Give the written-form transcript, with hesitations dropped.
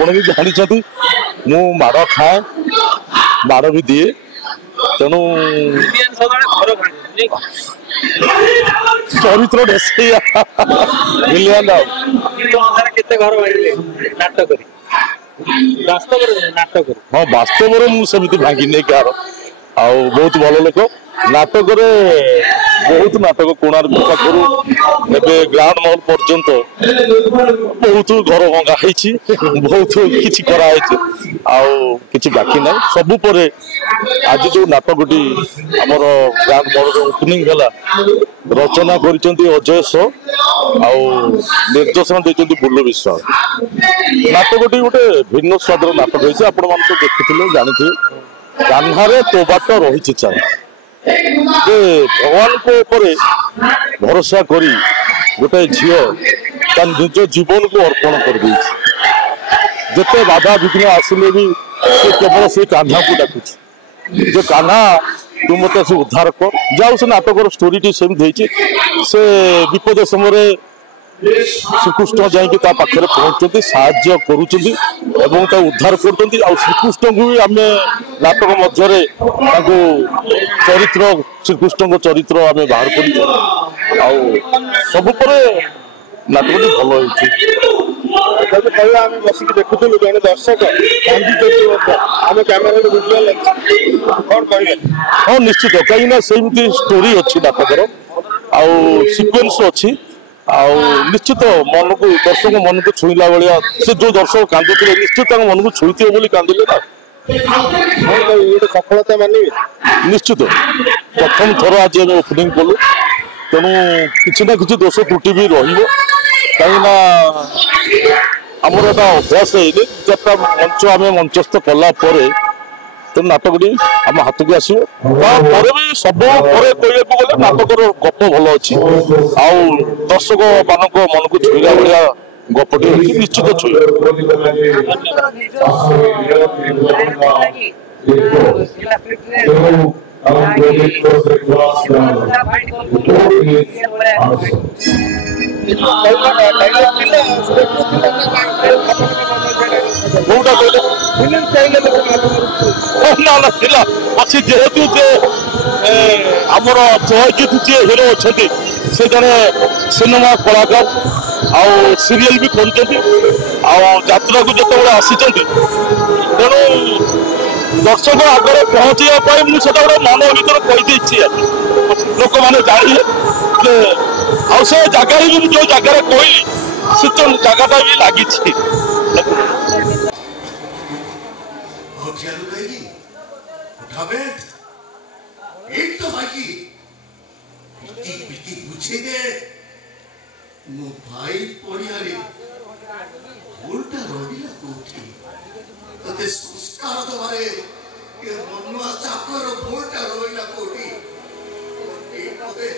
आपण भी जानी मु माड़ खाए माड़ भी दिए तेणु चरित्र विलियन हाँ वास्तव मुझे भांगी नहीं कार आ बहुत भल लोक नाटक बहुत नाटक कोणार्क पाखर एवं ग्राउंड महल पर्यंत बहुत घर भंगा बहुत किसी किसी बाकी ना सबुपर आज जो नाटकटी आमर ग्राउंड महल ओपनिंग है रचना कर अजय सो निर्देशन देते बुल्लु विश्वास नाटकटी गोटे भिन्न स्वादर नाटक होती आपण मान देखुले जानी कान्हारे तो बाट रही चाल भगवान को ऊपर भरोसा करी गोटे झील निज जीवन को अर्पण कर जिते बाधा विघ्न आसिले भी से केवल से कान्हा को डाकुची जो कान्हा तू मत से उद्धार कर जाओ से नाटक स्टोरी टी सेमती से विपद समय श्रीकृष्ण जाकि पाखे पहुंचती साहाय्य करुँच उद्धार कर श्रीकृष्ण को भी आम नाटक मध्य चरित्र श्रीकृष्ण को चरित्र आम बाहर कर सबुपर नाटक भल हो बसिक देखुलु जन दर्शक आम कैमेरा हाँ निश्चित कहीं सेमती स्टोरी अच्छी नाटकर आक्वेन्स अच्छी निश्चित मन को दर्शक मन को छुईला भाया से जो दर्शक कांदुले निश्चित मन को छुईथे बोली कांदिले ना सफलता मानी निश्चित प्रथम थर आज ओपनिंग कलु तेणु किसी ना किसी दोष त्रुटि भी रही आमर अभ्यास है मंच आम मंचस्थ कलापर तेणु नाटकटी आम हाथ को आसो भी सब कहूँ गले नाटकर गप भल अच्छी दर्शक मान मन को छुईला भाया गपटी अच्छी निश्चित छुई अच्छी जेहेतु आमर जयजित जी हिरो अच्छा से जड़े सिनेमा कलाकार सीरियल भी कर यात्रा को जो आसी तेणु दर्शक आगे पहुँचाई मुझे गोटे मन भर कहीदे लोक मैंने जानले से जगह भी जो जगह कहली से तो जगहटा भी लगी भाई पड़ियारे भूलटा रहिला कोठी तते संस्कार दबारे के मनुआ चाकर भूलटा रहिला कोठी ए पदे